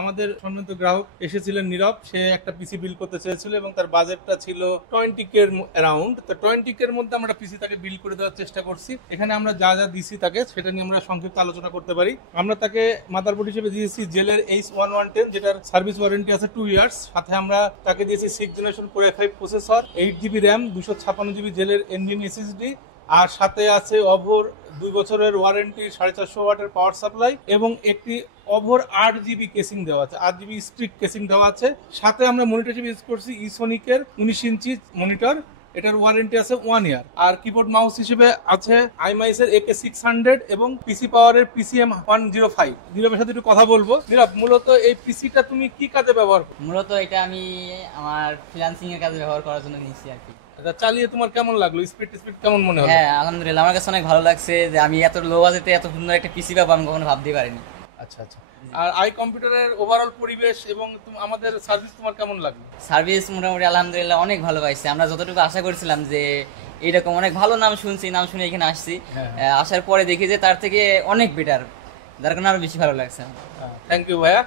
আমাদের সম্মানিত গ্রাহক এসেছিলেন নীরব, সে একটা পিসি বিল করতে চেয়েছিল এবং তার বাজেটটা ছিল 20K এর অ্যারাউন্ড। তো 20K এর মধ্যে আমরা পিসি তাকে বিল করে দেওয়ার চেষ্টা করছি। এখানে আমরা যা যা দিছি তাকে সেটা নিয়ে আমরা সংক্ষিপ্ত আলোচনা করতে পারি। আমরা তাকে মাদারবোর্ড হিসেবে দিয়েছি জেলের H1110, যেটার সার্ভিস ওয়ারেন্টি আছে 2 ইয়ার্স। সাথে আমরা তাকে দিয়েছি 6th generation Core i5 processor, 8GB RAM, 256GB জেলের এনভিএমই এসএসডি, আর সাথে আছে অভোর 2 বছরের ওয়ারেন্টি, 450 ওয়াটের পাওয়ার সাপ্লাই এবং একটি ওভার 8GB কেসিং দেওয়া আছে, 8GB স্ট্রিক কেসিং দেওয়া আছে। সাথে আমরা মনিটর হিসেবে ইউজ করছি ইসোনিকের 19 ইঞ্চি মনিটর, এটার ওয়ারেন্টি আছে 1 ইয়ার। আর কিবোর্ড মাউস হিসেবে আছে আইমাইসের AK600 এবং পিসি পাওয়ারের PCM 105। নীরবের সাথে একটু কথা বলবো। নীরব, মূলত এই পিসিটা তুমি কি কাজে ব্যবহার করো? মূলত এটা আমি আমার ফ্রিল্যান্সিং এর কাজে ব্যবহার করার জন্য নিয়েছি আর কি। এটা চালিয়ে তোমার কেমন লাগলো? স্পিড কেমন মনে হলো? হ্যাঁ, আলহামদুলিল্লাহ, আমার কাছে অনেক ভালো লাগছে যে আমি এত লো বাজেটে এত সুন্দর একটা পিসি পাবো আমি কখনো ভাবতেই পারিনি। আচ্ছা আচ্ছা। আর আই কম্পিউটারের ওভারঅল পরিবেশ এবং আমাদের সার্ভিস তোমার কেমন লাগলো? সার্ভিস মোটামুটি আলহামদুলিল্লাহ অনেক ভালো পাইছি। আমরা যতটুকু আশা করছিলাম যে এইরকম অনেক ভালো নাম শুনে এখানে আসছি, আসার পরে দেখি যে তার থেকে অনেক বেটার, যার কারণে আরো বেশি ভালো লাগছে। থ্যাংক ইউ ভাইয়া।